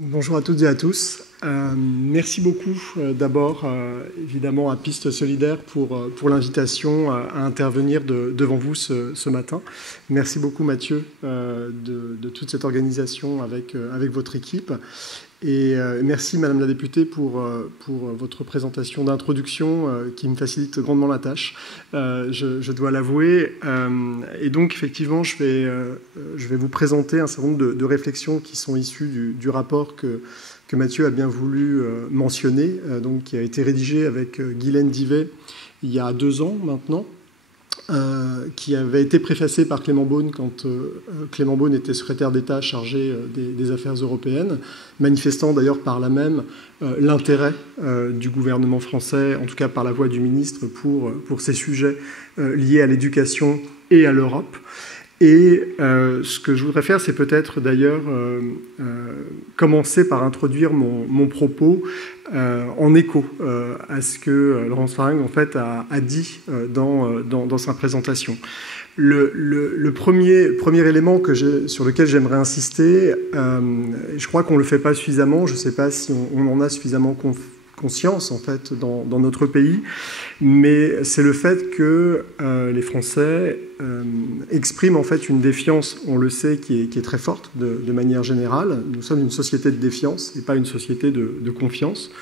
Bonjour à toutes et à tous. Merci beaucoup d'abord évidemment à Piste Solidaire pour l'invitation à intervenir devant vous ce matin. Merci beaucoup Mathieu de toute cette organisation avec votre équipe. Et merci Madame la députée pour votre présentation d'introduction qui me facilite grandement la tâche, je dois l'avouer. Et donc effectivement, je vais vous présenter un certain nombre de réflexions qui sont issues du rapport que Mathieu a bien voulu mentionner, donc qui a été rédigé avec Guylaine Divet il y a 2 ans maintenant. Qui avait été préfacé par Clément Beaune quand Clément Beaune était secrétaire d'État chargé des affaires européennes, manifestant d'ailleurs par là même l'intérêt du gouvernement français, en tout cas par la voix du ministre, pour ces sujets liés à l'éducation et à l'Europe. Et ce que je voudrais faire, c'est peut-être d'ailleurs commencer par introduire mon propos en écho à ce que Laurence Farang en fait, a dit dans sa présentation. Le premier élément sur lequel j'aimerais insister, je crois qu'on ne le fait pas suffisamment, je ne sais pas si on en a suffisamment conscience en fait dans notre pays, mais c'est le fait que les Français expriment en fait une défiance, on le sait, qui est très forte de manière générale. Nous sommes une société de défiance et pas une société de confiance.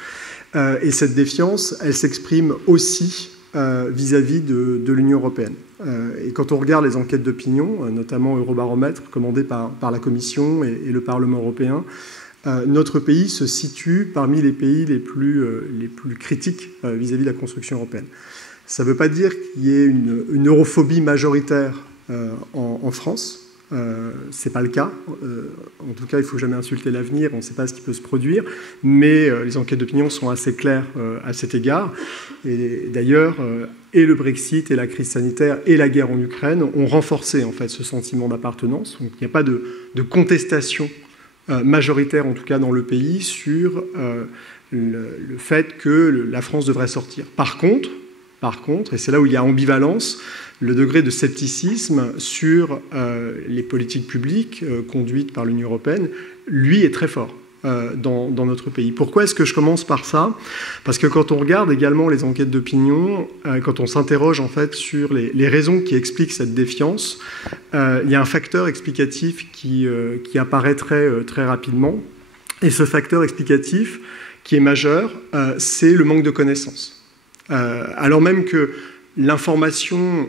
Et cette défiance, elle s'exprime aussi vis-à-vis de l'Union européenne. Et quand on regarde les enquêtes d'opinion, notamment Eurobaromètre, commandées par la Commission et le Parlement européen, notre pays se situe parmi les pays les plus critiques vis-à-vis de la construction européenne. Ça ne veut pas dire qu'il y ait une europhobie majoritaire en France. Ce n'est pas le cas. En tout cas, il ne faut jamais insulter l'avenir. On ne sait pas ce qui peut se produire. Mais les enquêtes d'opinion sont assez claires à cet égard. Et d'ailleurs, et le Brexit, et la crise sanitaire, et la guerre en Ukraine ont renforcé en fait, ce sentiment d'appartenance. Donc, il n'y a pas de contestation majoritaire, en tout cas dans le pays, sur le fait que la France devrait sortir. Par contre, et c'est là où il y a ambivalence, le degré de scepticisme sur les politiques publiques conduites par l'Union européenne, lui, est très fort dans notre pays. Pourquoi est-ce que je commence par ça? Parce que quand on regarde également les enquêtes d'opinion, quand on s'interroge en fait sur les raisons qui expliquent cette défiance, il y a un facteur explicatif qui apparaît très rapidement. Et ce facteur explicatif qui est majeur, c'est le manque de connaissances. Alors même que l'information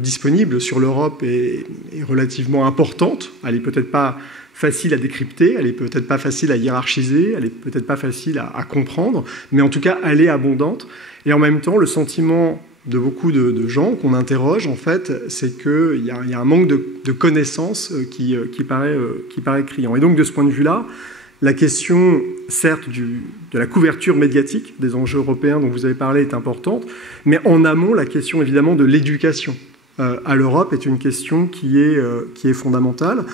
disponible sur l'Europe est relativement importante, elle n'est peut-être pas facile à décrypter, elle n'est peut-être pas facile à hiérarchiser, elle n'est peut-être pas facile à comprendre, mais en tout cas, elle est abondante. Et en même temps, le sentiment de beaucoup de gens qu'on interroge, en fait, c'est qu'il y a un manque de connaissances qui paraît criant. Et donc, de ce point de vue-là, la question, certes, de la couverture médiatique des enjeux européens dont vous avez parlé est importante, mais en amont, la question, évidemment, de l'éducation à l'Europe est une question qui est fondamentale.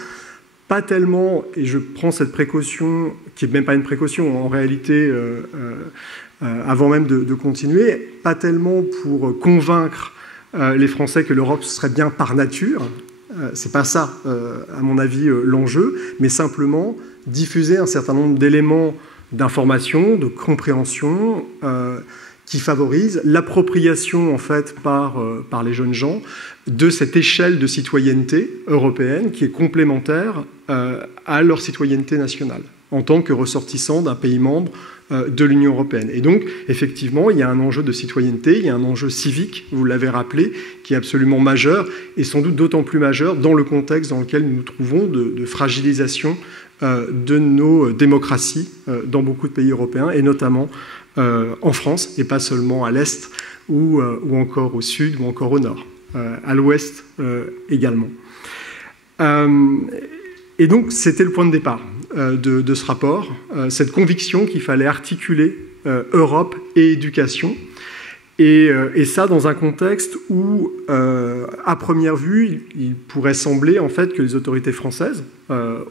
Pas tellement, et je prends cette précaution, qui n'est même pas une précaution en réalité, avant même de continuer, pas tellement pour convaincre les Français que l'Europe serait bien par nature, c'est pas ça, à mon avis, l'enjeu, mais simplement diffuser un certain nombre d'éléments d'information, de compréhension, qui favorise l'appropriation en fait par les jeunes gens de cette échelle de citoyenneté européenne qui est complémentaire à leur citoyenneté nationale en tant que ressortissants d'un pays membre de l'Union européenne. Et donc, effectivement, il y a un enjeu de citoyenneté, il y a un enjeu civique, vous l'avez rappelé, qui est absolument majeur et sans doute d'autant plus majeur dans le contexte dans lequel nous nous trouvons de fragilisation de nos démocraties dans beaucoup de pays européens et notamment en France, et pas seulement à l'Est ou encore au Sud ou encore au Nord, à l'Ouest également. Et donc, c'était le point de départ de ce rapport, cette conviction qu'il fallait articuler Europe et éducation, et ça dans un contexte où, à première vue, il pourrait sembler en fait que les autorités françaises,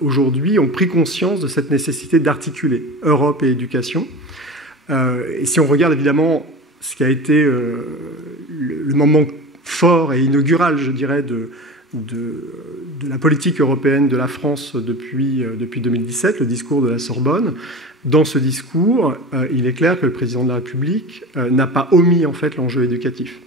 aujourd'hui, ont pris conscience de cette nécessité d'articuler Europe et éducation. Et si on regarde évidemment ce qui a été le moment fort et inaugural, je dirais, la politique européenne de la France depuis 2017, le discours de la Sorbonne. Dans ce discours, il est clair que le président de la République n'a pas omis en fait l'enjeu éducatif.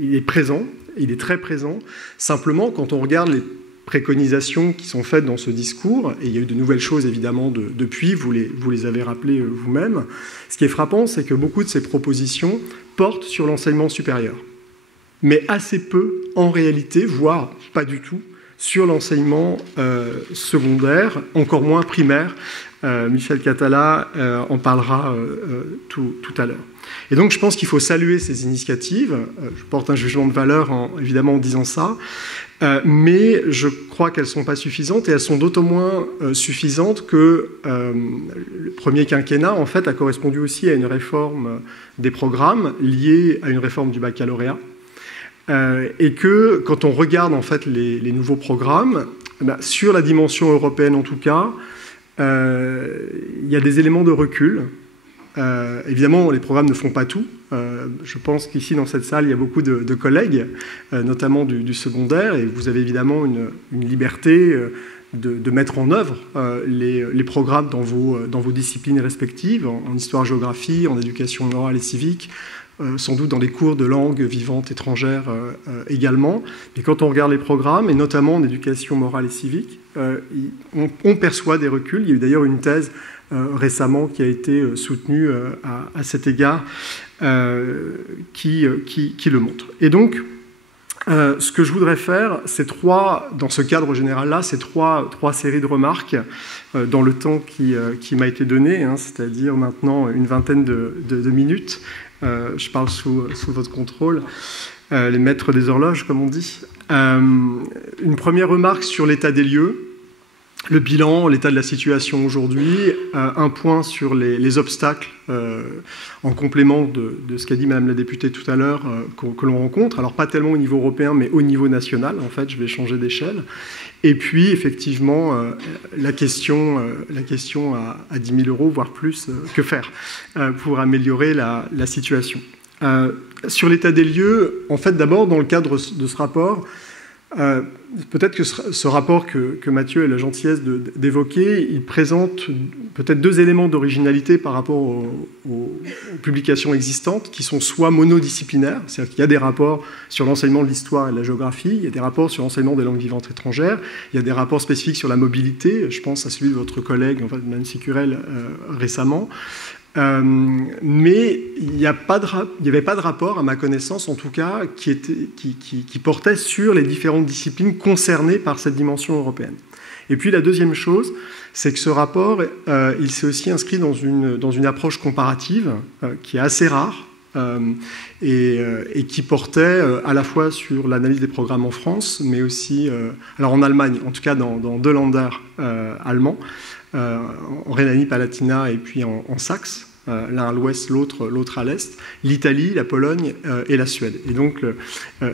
Il est présent, il est très présent. Simplement, quand on regarde les préconisations qui sont faites dans ce discours, et il y a eu de nouvelles choses évidemment depuis, vous les avez rappelées vous-même, ce qui est frappant, c'est que beaucoup de ces propositions portent sur l'enseignement supérieur, mais assez peu en réalité, voire pas du tout, sur l'enseignement secondaire, encore moins primaire. Michel Catala en parlera tout à l'heure. Et donc je pense qu'il faut saluer ces initiatives. Je porte un jugement de valeur évidemment en disant ça, mais je crois qu'elles ne sont pas suffisantes, et elles sont d'autant moins suffisantes que le premier quinquennat en fait a correspondu aussi à une réforme des programmes liée à une réforme du baccalauréat. Et que quand on regarde en fait les nouveaux programmes, sur la dimension européenne en tout cas, il y a des éléments de recul. Évidemment, les programmes ne font pas tout. Je pense qu'ici, dans cette salle, il y a beaucoup de collègues, notamment du secondaire, et vous avez évidemment une liberté de mettre en œuvre les programmes dans vos disciplines respectives, en histoire-géographie, en éducation morale et civique, sans doute dans les cours de langue vivante étrangère également. Mais quand on regarde les programmes, et notamment en éducation morale et civique, on perçoit des reculs. Il y a eu d'ailleurs une thèse récemment qui a été soutenue à cet égard, qui le montre. Et donc, ce que je voudrais faire, c'est dans ce cadre général-là, c'est trois séries de remarques dans le temps qui m'a été donné, c'est-à-dire maintenant une vingtaine de minutes. Je parle sous votre contrôle, les maîtres des horloges, comme on dit. Une première remarque sur l'état des lieux, le bilan, l'état de la situation aujourd'hui, un point sur les obstacles, en complément de ce qu'a dit Madame la députée tout à l'heure, que l'on rencontre, alors pas tellement au niveau européen, mais au niveau national, en fait, je vais changer d'échelle. Et puis, effectivement, la question à 10 000 €, voire plus, que faire pour améliorer la situation. Sur l'état des lieux, en fait, d'abord, dans le cadre de ce rapport, peut-être que ce rapport que Mathieu a la gentillesse d'évoquer, il présente peut-être deux éléments d'originalité par rapport aux publications existantes, qui sont soit monodisciplinaires, c'est-à-dire qu'il y a des rapports sur l'enseignement de l'histoire et de la géographie, il y a des rapports sur l'enseignement des langues vivantes étrangères, il y a des rapports spécifiques sur la mobilité, je pense à celui de votre collègue, en fait, Mme Sicurel, récemment. Mais il n'y avait pas de rapport, à ma connaissance en tout cas, qui portait sur les différentes disciplines concernées par cette dimension européenne. Et puis la deuxième chose, c'est que ce rapport, il s'est aussi inscrit dans une approche comparative qui est assez rare, et qui portait à la fois sur l'analyse des programmes en France, mais aussi, alors en Allemagne, en tout cas dans deux Länder allemands, en Rhénanie-Palatinat et puis en Saxe, l'un à l'ouest, l'autre à l'est, l'Italie, la Pologne et la Suède. Et donc,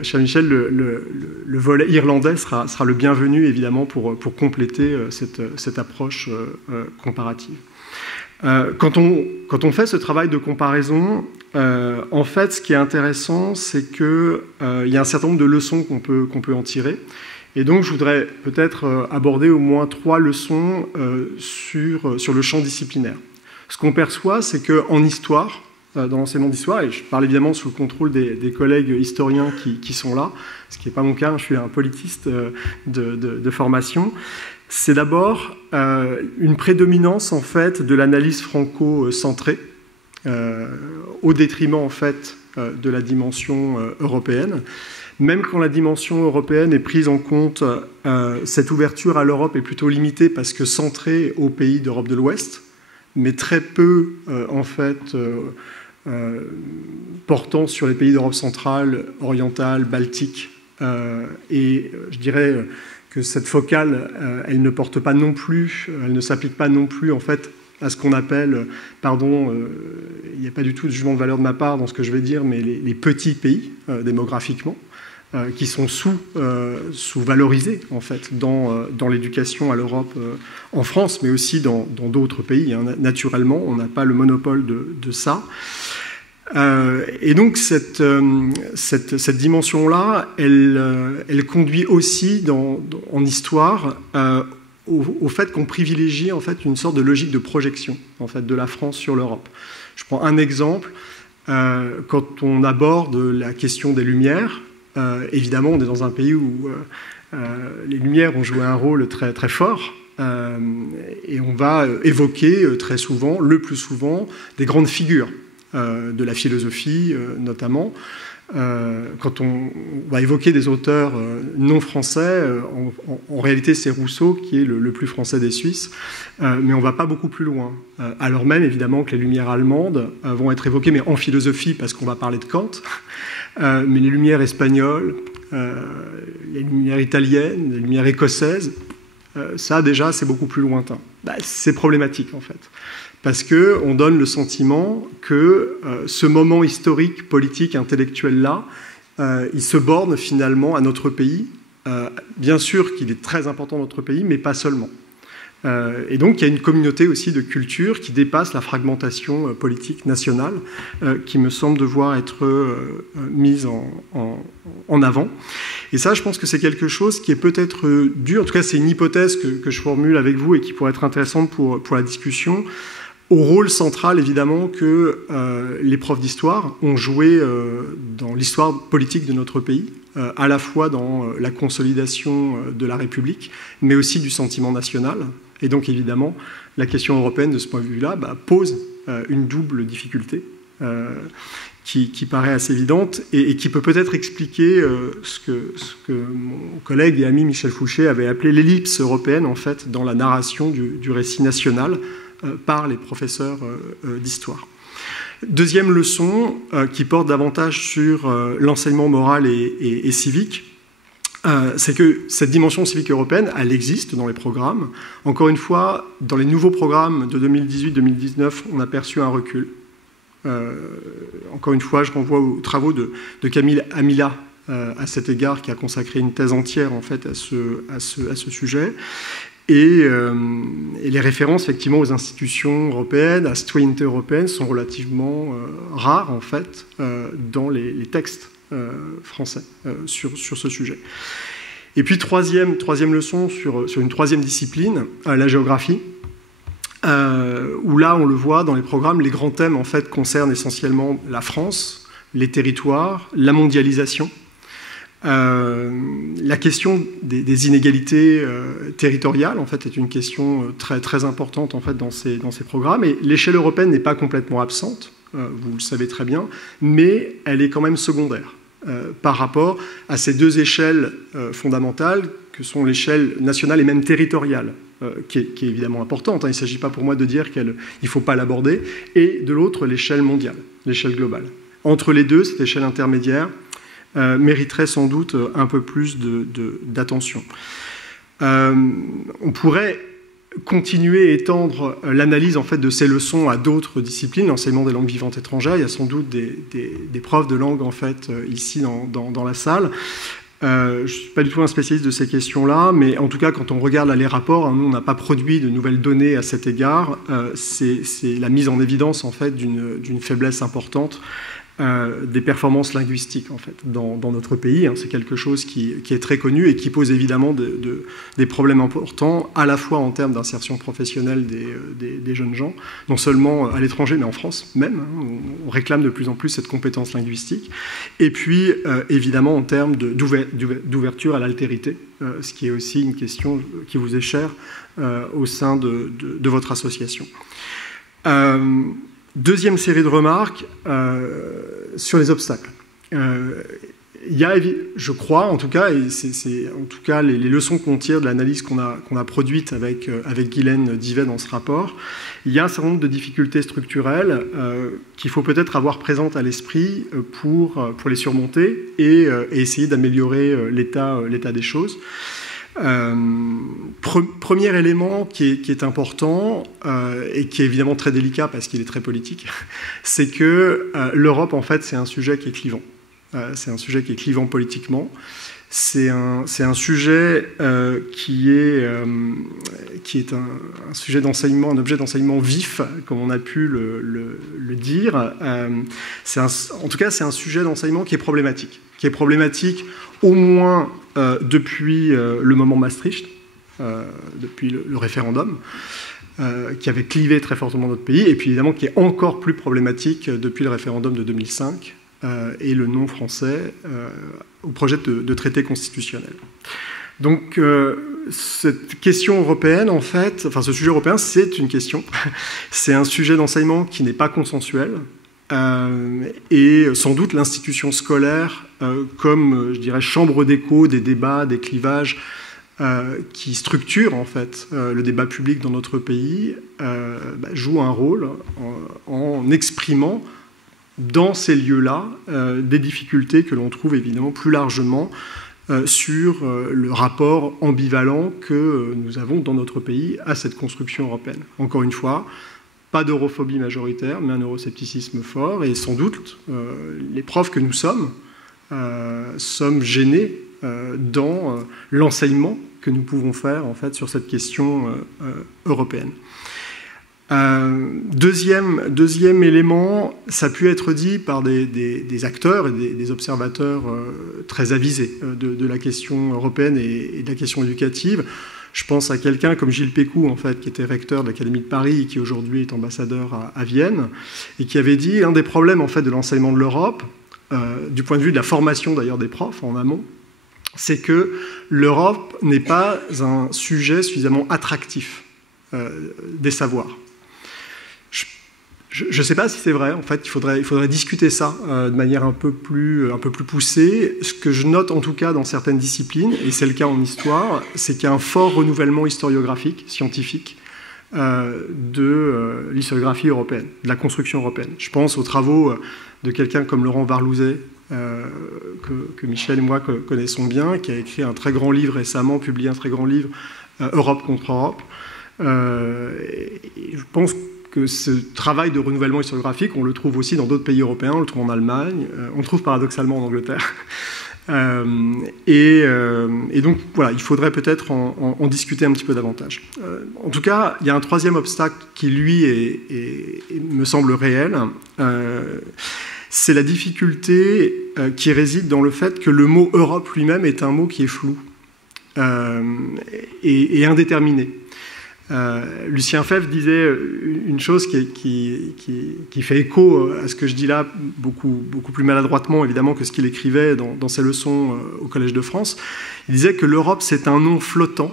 cher Michel, le volet irlandais sera le bienvenu, évidemment, pour compléter cette approche comparative. Quand on fait ce travail de comparaison, en fait, ce qui est intéressant, c'est qu'il y a un certain nombre de leçons qu'on peut en tirer. Et donc, je voudrais peut-être aborder au moins 3 leçons sur le champ disciplinaire. Ce qu'on perçoit, c'est qu'en histoire, dans l'enseignement d'histoire, et je parle évidemment sous le contrôle des collègues historiens qui sont là, ce qui n'est pas mon cas, je suis un politiste de formation, c'est d'abord une prédominance en fait de l'analyse franco-centrée, au détriment en fait de la dimension européenne. Même quand la dimension européenne est prise en compte, cette ouverture à l'Europe est plutôt limitée parce que centrée aux pays d'Europe de l'Ouest, mais très peu, en fait, portant sur les pays d'Europe centrale, orientale, baltique. Et je dirais que cette focale, elle ne porte pas non plus, elle ne s'applique pas non plus, en fait, à ce qu'on appelle, il n'y a pas du tout de jugement de valeur de ma part dans ce que je vais dire, mais les petits pays, démographiquement, qui sont sous-valorisés en fait dans l'éducation à l'Europe en France, mais aussi dans d'autres pays. Naturellement, on n'a pas le monopole de ça. Et donc cette dimension-là, elle conduit aussi en histoire au fait qu'on privilégie en fait une sorte de logique de projection en fait de la France sur l'Europe. Je prends un exemple. Quand on aborde la question des Lumières, évidemment, on est dans un pays où les Lumières ont joué un rôle très très fort. Et on va évoquer très souvent, le plus souvent, des grandes figures de la philosophie notamment. Quand on va évoquer des auteurs non français, en réalité c'est Rousseau qui est le plus français des Suisses, mais on ne va pas beaucoup plus loin. Alors même évidemment que les Lumières allemandes vont être évoquées, mais en philosophie parce qu'on va parler de Kant, mais les Lumières espagnoles, les Lumières italiennes, les Lumières écossaises, ça déjà c'est beaucoup plus lointain. C'est problématique en fait. Parce qu'on donne le sentiment que ce moment historique, politique, intellectuel-là, il se borne finalement à notre pays. Bien sûr qu'il est très important dans notre pays, mais pas seulement. Et donc il y a une communauté aussi de culture qui dépasse la fragmentation politique nationale, qui me semble devoir être mise en avant. Et ça, je pense que c'est quelque chose qui est peut-être dur. En tout cas, c'est une hypothèse que je formule avec vous et qui pourrait être intéressante pour la discussion. Au rôle central, évidemment, que les profs d'histoire ont joué dans l'histoire politique de notre pays, à la fois dans la consolidation de la République, mais aussi du sentiment national. Et donc, évidemment, la question européenne, de ce point de vue-là, pose une double difficulté qui paraît assez évidente et qui peut peut-être expliquer ce que mon collègue et ami Michel Fouché avait appelé l'ellipse européenne, en fait, dans la narration du récit national, par les professeurs d'histoire. Deuxième leçon, qui porte davantage sur l'enseignement moral et civique, c'est que cette dimension civique européenne, elle existe dans les programmes. Encore une fois, dans les nouveaux programmes de 2018-2019, on a perçu un recul. Encore une fois, je renvoie aux travaux de Camille Amila à cet égard, qui a consacré une thèse entière en fait, à ce sujet. Et les références effectivement aux institutions européennes, à la citoyenneté européenne, sont relativement rares en fait dans les textes français sur ce sujet. Et puis troisième leçon sur une troisième discipline, la géographie, où là on le voit dans les programmes, les grands thèmes en fait concernent essentiellement la France, les territoires, la mondialisation. La question des inégalités territoriales en fait est une question très très importante en fait dans ces programmes, et l'échelle européenne n'est pas complètement absente, vous le savez très bien, mais elle est quand même secondaire par rapport à ces deux échelles fondamentales que sont l'échelle nationale et même territoriale, qui est évidemment importante. Il ne s'agit pas pour moi de dire qu'il ne faut pas l'aborder, et de l'autre l'échelle mondiale, l'échelle globale. Entre les deux, cette échelle intermédiaire mériterait sans doute un peu plus d'attention. On pourrait continuer à étendre l'analyse en fait, de ces leçons à d'autres disciplines, l'enseignement des langues vivantes étrangères. Il y a sans doute des profs de langue en fait, ici dans la salle. Je ne suis pas du tout un spécialiste de ces questions-là, mais en tout cas, quand on regarde les rapports, nous, on n'a pas produit de nouvelles données à cet égard. C'est la mise en évidence en fait, d'une faiblesse importante des performances linguistiques en fait, dans notre pays. C'est quelque chose qui est très connu et qui pose évidemment des problèmes importants, à la fois en termes d'insertion professionnelle des jeunes gens, non seulement à l'étranger, mais en France même. On réclame de plus en plus cette compétence linguistique. Et puis, évidemment, en termes d'ouverture à l'altérité, ce qui est aussi une question qui vous est chère au sein de votre association. Deuxième série de remarques sur les obstacles. Il y a, je crois, en tout cas, et c'est en tout cas les leçons qu'on tire de l'analyse qu'on a produite avec Guylaine Divet dans ce rapport, il y a un certain nombre de difficultés structurelles qu'il faut peut-être avoir présentes à l'esprit pour les surmonter et essayer d'améliorer l'état des choses. Premier élément qui est important et qui est évidemment très délicat parce qu'il est très politique, c'est que l'Europe, en fait, c'est un sujet qui est clivant. C'est un sujet qui est clivant politiquement. C'est un sujet qui est un sujet d'enseignement, un objet d'enseignement vif, comme on a pu le dire. En tout cas, c'est un sujet d'enseignement qui est problématique au moins depuis le moment Maastricht, depuis le référendum, qui avait clivé très fortement notre pays, et puis évidemment qui est encore plus problématique depuis le référendum de 2005 et le non français au projet de traité constitutionnel. Donc cette question européenne, en fait, enfin ce sujet européen, c'est une question, c'est un sujet d'enseignement qui n'est pas consensuel, et sans doute l'institution scolaire comme, je dirais, chambre d'écho des débats, des clivages qui structure en fait le débat public dans notre pays, joue un rôle en exprimant dans ces lieux-là des difficultés que l'on trouve évidemment plus largement sur le rapport ambivalent que nous avons dans notre pays à cette construction européenne. Encore une fois, pas d'europhobie majoritaire, mais un euroscepticisme fort, et sans doute les profs que nous sommes gênés dans l'enseignement que nous pouvons faire en fait sur cette question européenne. Deuxième élément, ça a pu être dit par des acteurs et des observateurs très avisés de la question européenne et de la question éducative. Je pense à quelqu'un comme Gilles Pécou, en fait, qui était recteur de l'Académie de Paris et qui aujourd'hui est ambassadeur à Vienne, et qui avait dit l'un des problèmes en fait, de l'enseignement de l'Europe, du point de vue de la formation d'ailleurs des profs en amont, c'est que l'Europe n'est pas un sujet suffisamment attractif des savoirs. Je ne sais pas si c'est vrai, en fait, il faudrait discuter ça de manière un peu plus poussée. Ce que je note en tout cas dans certaines disciplines, et c'est le cas en histoire, c'est qu'il y a un fort renouvellement historiographique, scientifique, de l'historiographie européenne, de la construction européenne. Je pense aux travaux de quelqu'un comme Laurent Varlouzet, que Michel et moi connaissons bien, qui a écrit un très grand livre récemment, publié un très grand livre, Europe contre Europe. Et je pense que ce travail de renouvellement historiographique, on le trouve aussi dans d'autres pays européens, on le trouve en Allemagne, on le trouve paradoxalement en Angleterre. Et donc, voilà, il faudrait peut-être en discuter un petit peu davantage. En tout cas, il y a un troisième obstacle qui, lui, me semble réel. C'est la difficulté qui réside dans le fait que le mot Europe lui-même est un mot qui est flou et indéterminé. Lucien Febvre disait une chose qui fait écho à ce que je dis là, beaucoup plus maladroitement évidemment que ce qu'il écrivait dans ses leçons au Collège de France. Il disait que l'Europe c'est un nom flottant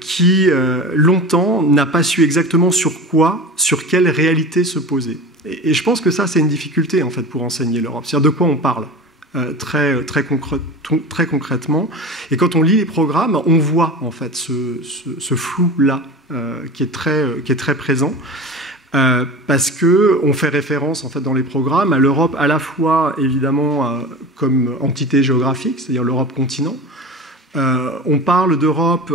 qui longtemps n'a pas su exactement sur quelle réalité se poser. Et je pense que ça c'est une difficulté en fait pour enseigner l'Europe, c'est-à-dire de quoi on parle. Très concrètement. Et quand on lit les programmes, on voit en fait ce flou-là qui est très présent, parce qu'on fait référence en fait, dans les programmes à l'Europe à la fois évidemment comme entité géographique, c'est-à-dire l'Europe continent. On parle d'Europe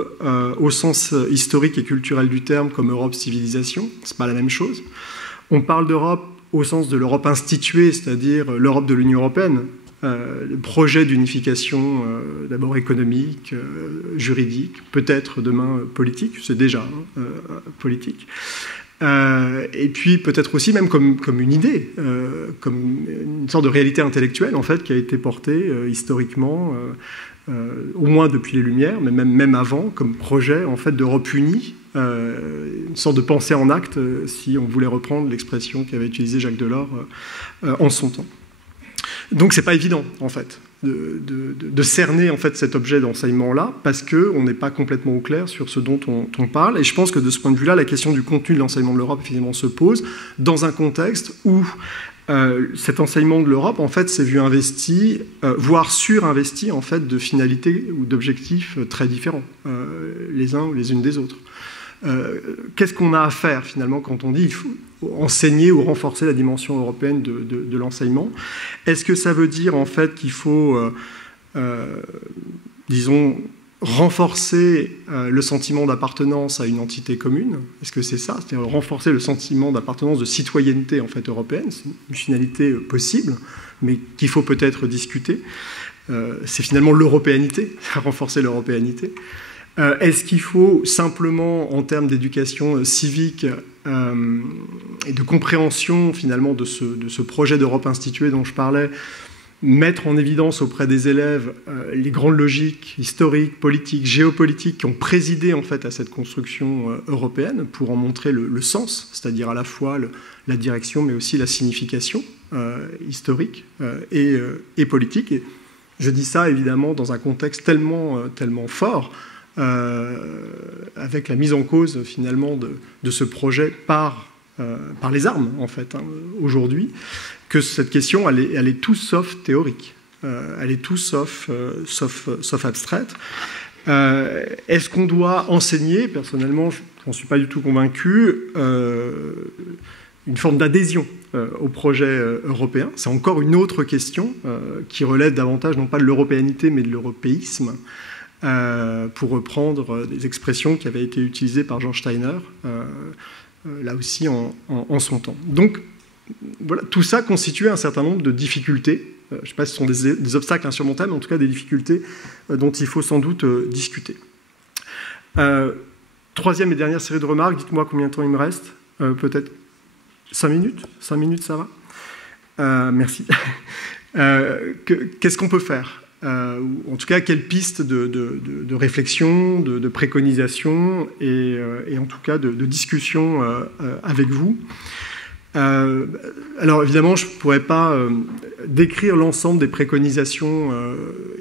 au sens historique et culturel du terme comme Europe civilisation, c'est pas la même chose. On parle d'Europe au sens de l'Europe instituée, c'est-à-dire l'Europe de l'Union européenne, le projet d'unification d'abord économique, juridique, peut-être demain politique, c'est déjà politique, et puis peut-être aussi même comme une idée, comme une sorte de réalité intellectuelle en fait qui a été portée historiquement, au moins depuis les Lumières, mais même avant, comme projet en fait d'Europe unie, une sorte de pensée en acte, si on voulait reprendre l'expression qu'avait utilisée Jacques Delors en son temps. Donc c'est pas évident en fait de cerner en fait cet objet d'enseignement-là parce qu'on n'est pas complètement au clair sur ce dont on parle. Et je pense que de ce point de vue-là, la question du contenu de l'enseignement de l'Europe finalement se pose dans un contexte où cet enseignement de l'Europe en fait s'est vu investi, voire surinvesti en fait de finalités ou d'objectifs très différents les uns ou les unes des autres. Qu'est-ce qu'on a à faire finalement quand on dit qu'il faut enseigner ou renforcer la dimension européenne de l'enseignement? Est-ce que ça veut dire en fait qu'il faut, disons, renforcer le sentiment d'appartenance à une entité commune? Est-ce que c'est ça? C'est-à-dire renforcer le sentiment d'appartenance de citoyenneté en fait européenne? C'est une finalité possible, mais qu'il faut peut-être discuter. c'est finalement l'européanité, renforcer l'européanité. Est-ce qu'il faut simplement, en termes d'éducation civique et de compréhension finalement de ce projet d'Europe instituée dont je parlais, mettre en évidence auprès des élèves les grandes logiques historiques, politiques, géopolitiques qui ont présidé en fait à cette construction européenne pour en montrer le sens, c'est-à-dire à la fois la direction mais aussi la signification historique et politique. Et je dis ça évidemment dans un contexte tellement fort, avec la mise en cause finalement de ce projet par les armes en fait aujourd'hui, que cette question elle est tout sauf théorique, elle est tout sauf abstraite. Est-ce qu'on doit enseigner, personnellement je n'en suis pas du tout convaincu, une forme d'adhésion au projet européen? C'est encore une autre question qui relève davantage non pas de l'européanité mais de l'européisme, pour reprendre des expressions qui avaient été utilisées par George Steiner, là aussi en son temps. Donc, voilà, tout ça constitue un certain nombre de difficultés. Je ne sais pas si ce sont des obstacles insurmontables, mais en tout cas des difficultés dont il faut sans doute discuter. Troisième et dernière série de remarques, dites-moi combien de temps il me reste. Peut-être 5 minutes? 5 minutes, ça va? Merci. Qu'est-ce qu'on peut faire? En tout cas, quelles pistes de réflexion, de préconisation et en tout cas de discussion avec vous. Alors évidemment, je ne pourrais pas décrire l'ensemble des préconisations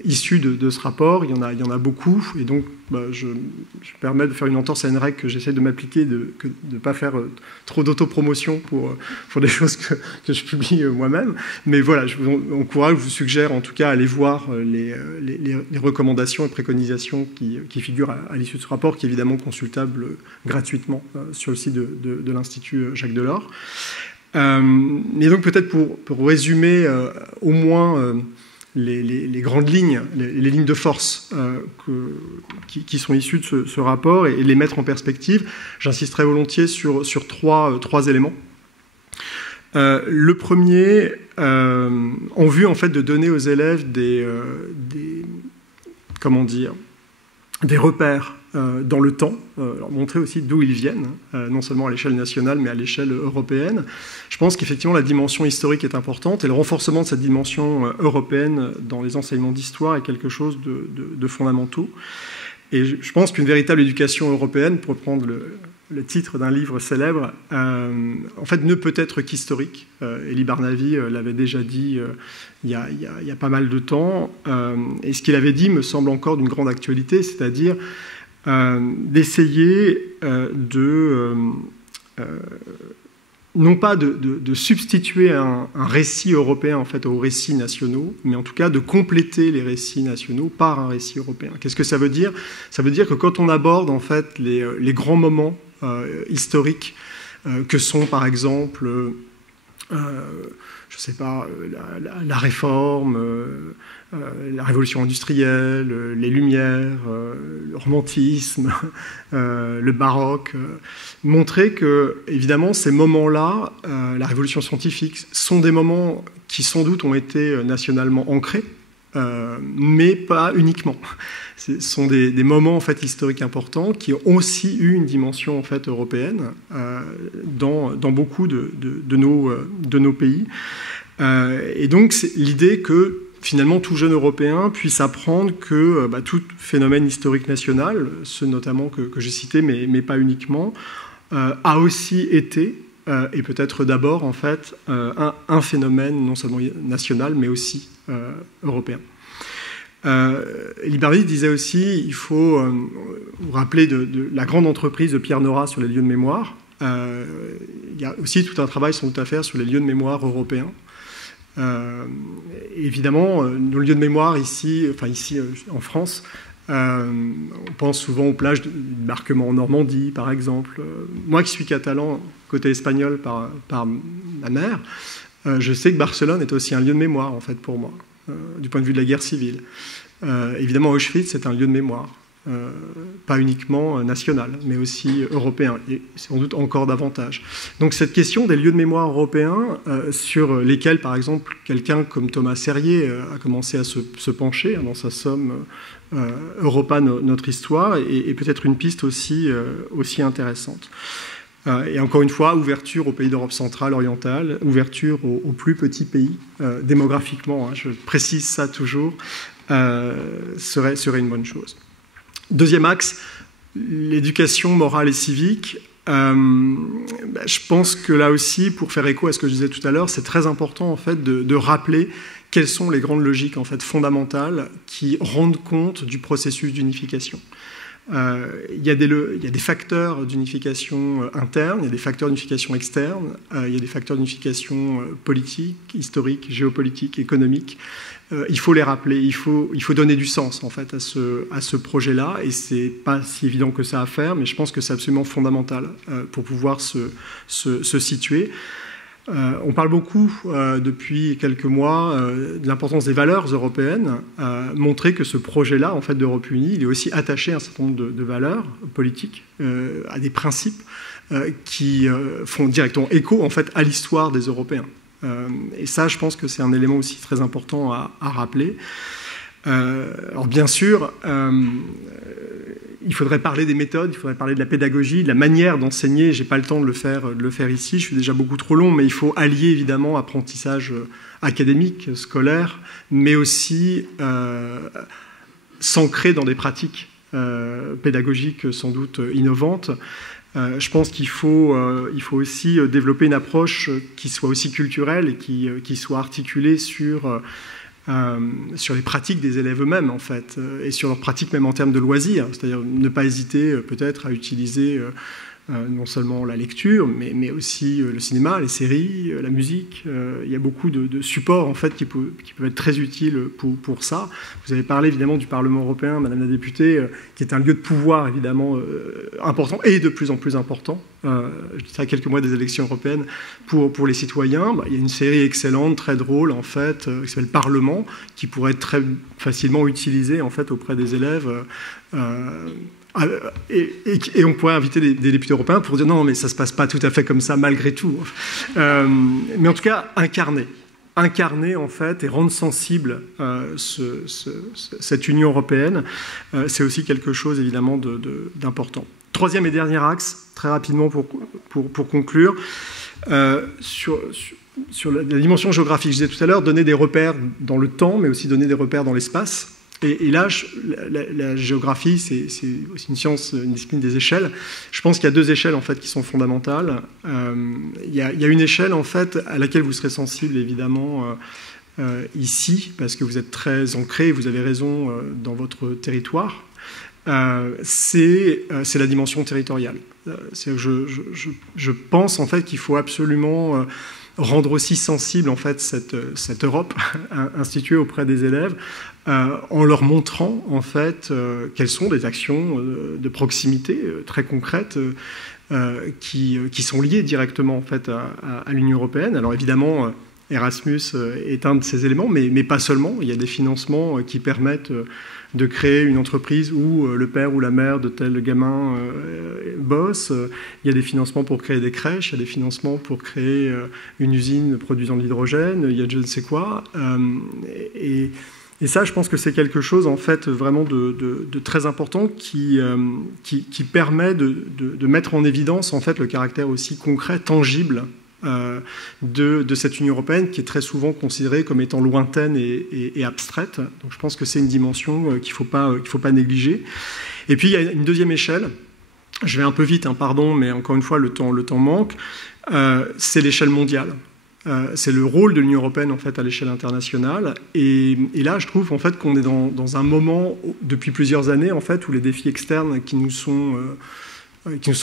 issues de ce rapport. Il y en a beaucoup, et donc je me permets de faire une entorse à une règle que j'essaie de m'appliquer, de ne pas faire trop d'autopromotion pour des choses que je publie moi-même. Mais voilà, je vous encourage, je vous suggère en tout cas aller voir les recommandations et préconisations qui figurent à l'issue de ce rapport, qui est évidemment consultable gratuitement sur le site de l'Institut Jacques Delors. Et donc peut-être pour résumer au moins les grandes lignes, les lignes de force qui sont issues de ce rapport et les mettre en perspective, j'insisterai volontiers sur trois éléments. Le premier, en vue en fait de donner aux élèves des repères dans le temps, leur montrer aussi d'où ils viennent, non seulement à l'échelle nationale, mais à l'échelle européenne. Je pense qu'effectivement, la dimension historique est importante, et le renforcement de cette dimension européenne dans les enseignements d'histoire est quelque chose de fondamental. Et je pense qu'une véritable éducation européenne, pour reprendre le titre d'un livre célèbre, en fait, ne peut être qu'historique. Elie Barnavi l'avait déjà dit il y a pas mal de temps. Et ce qu'il avait dit me semble encore d'une grande actualité, c'est-à-dire d'essayer non pas de substituer un récit européen en fait aux récits nationaux, mais en tout cas de compléter les récits nationaux par un récit européen. Qu'est-ce que ça veut dire? Ça veut dire que quand on aborde en fait les grands moments historiques que sont par exemple je sais pas, la réforme, la révolution industrielle, les Lumières, le romantisme, le baroque, montrer que, évidemment, ces moments-là, la révolution scientifique, sont des moments qui, sans doute, ont été nationalement ancrés, mais pas uniquement. Ce sont des moments en fait, historiques importants qui ont aussi eu une dimension en fait, européenne dans beaucoup de nos pays. Et donc, c'est l'idée que finalement tout jeune Européen puisse apprendre que tout phénomène historique national, ceux notamment que j'ai cités, mais pas uniquement, a aussi été, et peut-être d'abord en fait, un phénomène non seulement national, mais aussi européen. Elie Barnavi disait aussi, il faut vous rappeler de la grande entreprise de Pierre Nora sur les lieux de mémoire. Il y a aussi tout un travail sans doute à faire sur les lieux de mémoire européens. Évidemment, nos lieux de mémoire ici en France, on pense souvent aux plages d'embarquement en Normandie, par exemple. Moi qui suis catalan, côté espagnol par ma mère, je sais que Barcelone est aussi un lieu de mémoire en fait pour moi, du point de vue de la guerre civile. Évidemment, Auschwitz est un lieu de mémoire. pas uniquement national, mais aussi européen, et sans doute encore davantage. Donc cette question des lieux de mémoire européens, sur lesquels, par exemple, quelqu'un comme Thomas Serrier a commencé à se pencher dans sa somme Europa, notre histoire, est peut-être une piste aussi intéressante. Et encore une fois, ouverture aux pays d'Europe centrale, orientale, ouverture aux plus petits pays, démographiquement, je précise ça toujours, serait une bonne chose. Deuxième axe, l'éducation morale et civique. Je pense que là aussi, pour faire écho à ce que je disais tout à l'heure, c'est très important en fait de rappeler quelles sont les grandes logiques en fait fondamentales qui rendent compte du processus d'unification. Il y a des facteurs d'unification interne, il y a des facteurs d'unification externe, il y a des facteurs d'unification politique, historique, géopolitique, économique. Il faut les rappeler, il faut donner du sens en fait à ce projet-là, et c'est pas si évident que ça à faire, mais je pense que c'est absolument fondamental pour pouvoir se situer. On parle beaucoup depuis quelques mois de l'importance des valeurs européennes, montrer que ce projet-là en fait d'Europe unie, il est aussi attaché à un certain nombre de valeurs politiques, à des principes qui font directement écho en fait à l'histoire des Européens. Et ça, je pense que c'est un élément aussi très important à rappeler. Alors bien sûr, il faudrait parler des méthodes, il faudrait parler de la pédagogie, de la manière d'enseigner. Je n'ai pas le temps de le faire ici, je suis déjà beaucoup trop long, mais il faut allier évidemment apprentissage académique, scolaire, mais aussi s'ancrer dans des pratiques pédagogiques sans doute innovantes. Je pense qu'il faut aussi développer une approche qui soit aussi culturelle et qui soit articulée sur les pratiques des élèves eux-mêmes, en fait, et sur leurs pratiques même en termes de loisirs, c'est-à-dire ne pas hésiter peut-être à utiliser non seulement la lecture, mais aussi le cinéma, les séries, la musique. Il y a beaucoup de supports en fait, qui peuvent être très utiles pour ça. Vous avez parlé évidemment du Parlement européen, Madame la députée, qui est un lieu de pouvoir évidemment important et de plus en plus important. Je dis ça à quelques mois des élections européennes pour les citoyens. Il y a une série excellente, très drôle en fait, qui s'appelle Parlement, qui pourrait être très facilement utilisée en fait auprès des élèves. Et on pourrait inviter des députés européens pour dire non, mais ça ne se passe pas tout à fait comme ça malgré tout. Mais en tout cas, incarner en fait et rendre sensible cette Union européenne, c'est aussi quelque chose évidemment d'important. Troisième et dernier axe, très rapidement pour conclure, sur la dimension géographique. Je disais tout à l'heure, donner des repères dans le temps, mais aussi donner des repères dans l'espace. Et là, la géographie, c'est aussi une science, une discipline des échelles. Je pense qu'il y a deux échelles en fait qui sont fondamentales. Il y a une échelle en fait à laquelle vous serez sensible évidemment ici, parce que vous êtes très ancré, vous avez raison dans votre territoire. C'est la dimension territoriale. Je pense en fait qu'il faut absolument rendre aussi sensible en fait cette Europe instituée auprès des élèves, en leur montrant en fait quelles sont des actions de proximité très concrètes qui sont liées directement en fait à l'Union européenne. Alors évidemment, Erasmus est un de ces éléments, mais pas seulement. Il y a des financements qui permettent de créer une entreprise où le père ou la mère de tel gamin bosse. Il y a des financements pour créer des crèches, il y a des financements pour créer une usine produisant de l'hydrogène, il y a je ne sais quoi. Et ça, je pense que c'est quelque chose en fait vraiment de très important qui permet de mettre en évidence en fait le caractère aussi concret, tangible de cette Union européenne qui est très souvent considérée comme étant lointaine et abstraite. Donc je pense que c'est une dimension qu'il faut pas négliger. Et puis il y a une deuxième échelle. Je vais un peu vite, pardon, mais encore une fois le temps manque. C'est l'échelle mondiale. C'est le rôle de l'Union européenne en fait à l'échelle internationale. Et là, je trouve en fait qu'on est dans un moment depuis plusieurs années en fait où les défis externes qui nous sont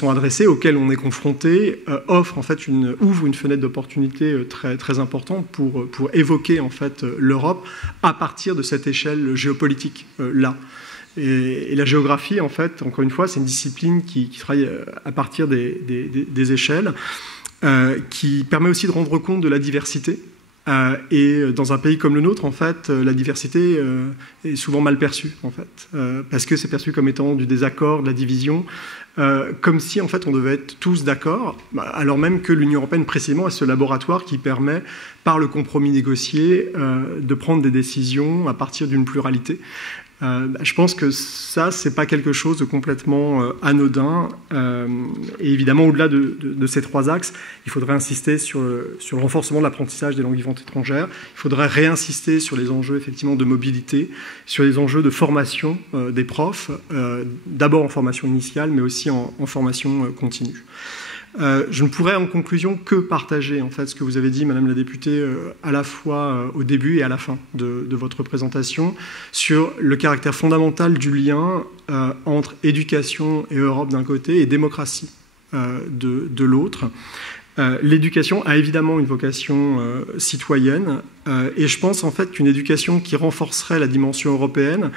adressés, auxquels on est confronté, ouvrent une fenêtre d'opportunité très, très importante pour évoquer en fait l'Europe à partir de cette échelle géopolitique là. Et la géographie, en fait, encore une fois, c'est une discipline qui travaille à partir des échelles, qui permet aussi de rendre compte de la diversité Et dans un pays comme le nôtre, en fait, la diversité est souvent mal perçue, en fait, parce que c'est perçu comme étant du désaccord, de la division, comme si, en fait, on devait être tous d'accord, alors même que l'Union européenne, précisément, est ce laboratoire qui permet, par le compromis négocié, de prendre des décisions à partir d'une pluralité. Je pense que ça, c'est pas quelque chose de complètement anodin. Et évidemment, au-delà de ces trois axes, il faudrait insister sur le renforcement de l'apprentissage des langues vivantes étrangères. Il faudrait réinsister sur les enjeux, effectivement, de mobilité, sur les enjeux de formation des profs, d'abord en formation initiale, mais aussi en formation continue. Je ne pourrais en conclusion que partager en fait ce que vous avez dit, Madame la députée, à la fois au début et à la fin de votre présentation, sur le caractère fondamental du lien entre éducation et Europe d'un côté et démocratie de l'autre. L'éducation a évidemment une vocation citoyenne et je pense en fait qu'une éducation qui renforcerait la dimension européenne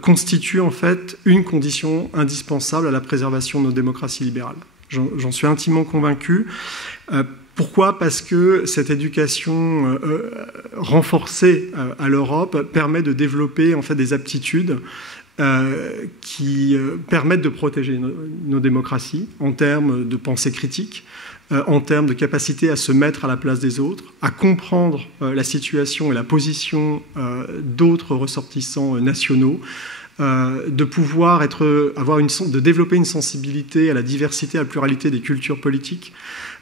constitue en fait une condition indispensable à la préservation de nos démocraties libérales. J'en suis intimement convaincu. Pourquoi ? Parce que cette éducation renforcée à l'Europe permet de développer en fait des aptitudes qui permettent de protéger nos démocraties en termes de pensée critique, en termes de capacité à se mettre à la place des autres, à comprendre la situation et la position d'autres ressortissants nationaux, de pouvoir de développer une sensibilité à la diversité, à la pluralité des cultures politiques,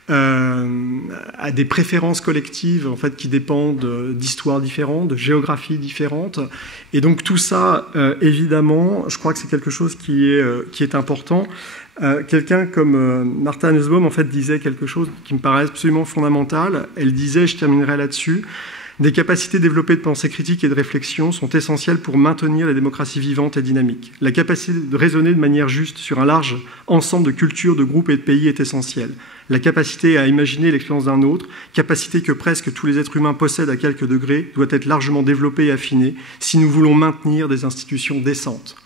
à des préférences collectives en fait, qui dépendent d'histoires différentes, de géographies différentes. Et donc tout ça, évidemment, je crois que c'est quelque chose qui est important. Quelqu'un comme Martha Nussbaum en fait, disait quelque chose qui me paraît absolument fondamental. Elle disait, je terminerai là-dessus, des capacités développées de pensée critique et de réflexion sont essentielles pour maintenir la démocratie vivante et dynamique. La capacité de raisonner de manière juste sur un large ensemble de cultures, de groupes et de pays est essentielle. La capacité à imaginer l'expérience d'un autre, capacité que presque tous les êtres humains possèdent à quelques degrés, doit être largement développée et affinée si nous voulons maintenir des institutions décentes.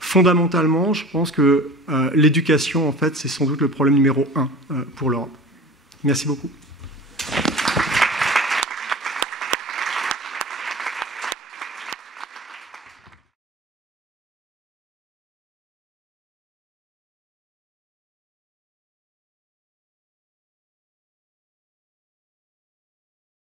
Fondamentalement, je pense que l'éducation, en fait, c'est sans doute le problème numéro 1 pour l'Europe. Merci beaucoup.